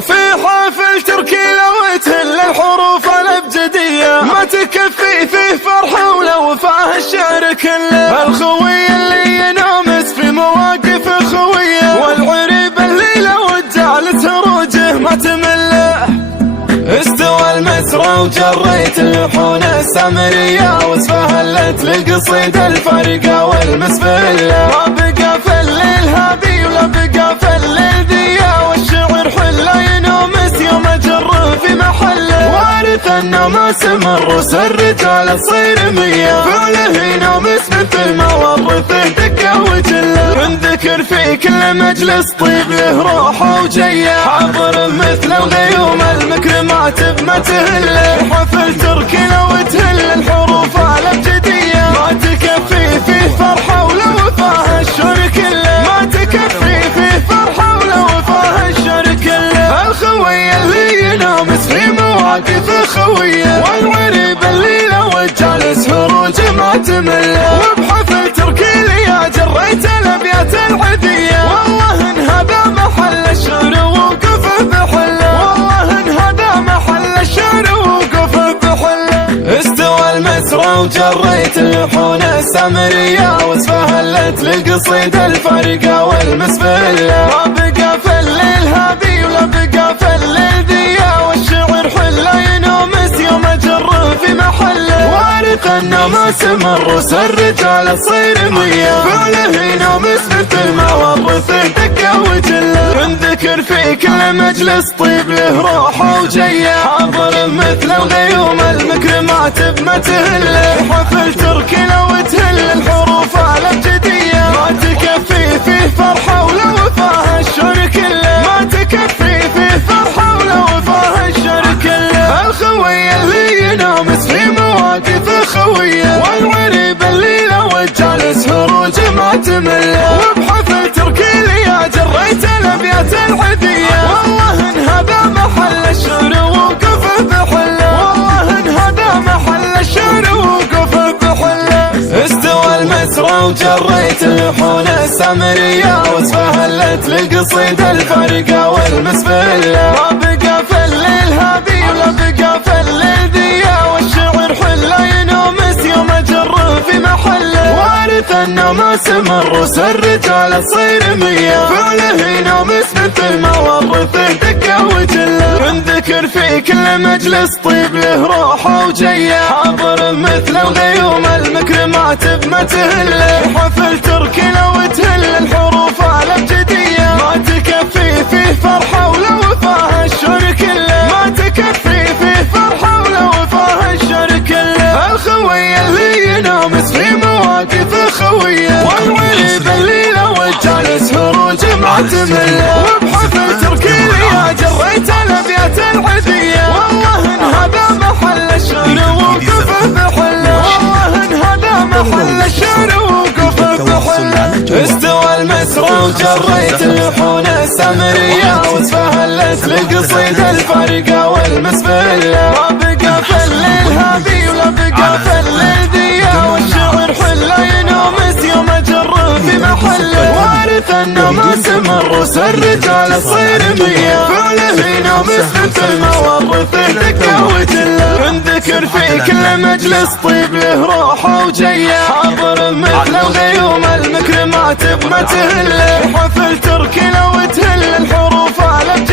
في حافل تركي لو تهل الحروف الابجديه ما تكفي فيه فرحه ولو فاه الشعر كله. الخوي اللي ينامس في مواقف خويه والعريب اللي لو جعل تروجه ما تمله. استوى المسرى وجريت اللحون السامريه واسفهلت لقصيد الفرقه والمسفله. ما بقى في الليل هابي ولا بقى في الليل ذيه والشعر حله ينامس يوم اجر في محله. وارث النماس من رؤوس الرجال تصير مية فعله ينامس مثل ما ورثه دقه وجله. انذكر في كل مجلس طيب له روحه وجيه حاضر مثل الغيوم المكرمات بما تهله. حفل تركي لو تهل الحروف الابجديه ما تكفي فيه فرحه ولو فاه الشعر كله. ما تكفي فيه فرحه ولو فاه الشعر كله. الخوي اللي ينامس في مواقف خويه والعريب اللي لو جالس هروج ما تمله. وبحفل تركي لي جريت الابيات العذيه والله ان هذا محل الشعر وقف بحله. والله ان هذا محل الشعر وقف بحله. استوى المسرى وجريت اللحون السامريه واسفهلت لقصيد الفرقه والمسفله. ما بقى في الليل هابي ولا بقى في الليل ذيه والشعر حله ينامس يوم اجر في محله. وارث النماس من رؤوس الرجال تصير مية فعله ينامس مثل ما ورثه دقه وجله. انذكر في كل مجلس طيب له روحه وجيه حاضر مثل الغيوم المكرمات بما تهله. حفل تركي لو تهل الحروف الابجديه ما تكفي فيه فرحه ولو فاه الشعر كله. ما تكفي فيه فرحه ولو فاه الشعر كله. الخوي اللي ينامس في مواقف خويه والعريب اللي لو جالس هروج ما تمله. وبحفل تركي لي جريت الابيات العذيه والله ان هذا محل الشعر وقف بحله. والله ان هذا محل الشعر وقف بحله. استوى المسرى وجريت اللحون السامريه واسفهلت لقصيد الفرقه والمسفله. ما بقى في الليل هابي ولا بقى في الليل ذيه والشعر حله ينامس يوم اجر في محله. وارث النماس من رؤوس الرجال تصير مية فعله ينامس مثل ما ورثه دقه وجله. انذكر في كل مجلس طيب له روحه وجيه حاضر مثل الغيوم المكرمات بما تهله. حفل تركي لو تهل الحروف الابجديه ما تكفي فيه فرحه ولو فاه الشعر كله. ما تكفي فيه فرحه ولو فاه الشعر كله. الخوي اللي ينامس في مواقف خويه والعريب اللي لو جالس هروج ما تمله. وبحفل تركي لي جريت الابيات العذيه والله ان هذا محل الشعر وقف بحله. والله ان هذا محل الشعر وقف بحله. استوى المسرى وجريت اللحون السامريه واسفهلت لقصيد الفرقه والمسفله. ما بقى في الليل هابي ولا بقى في الليل ذيه والشعر حله ينامس يوم اجر في محله. وارث النماس من رؤوس الرجال تصير مية فعله ينامس مثل ما ورثه دقه وجله. انذكر في كل مجلس طيب له روحه وجيه حاضر مثل الغيوم المكرمات بما تهله. حفل تركي لو تهل الحروف الابجديه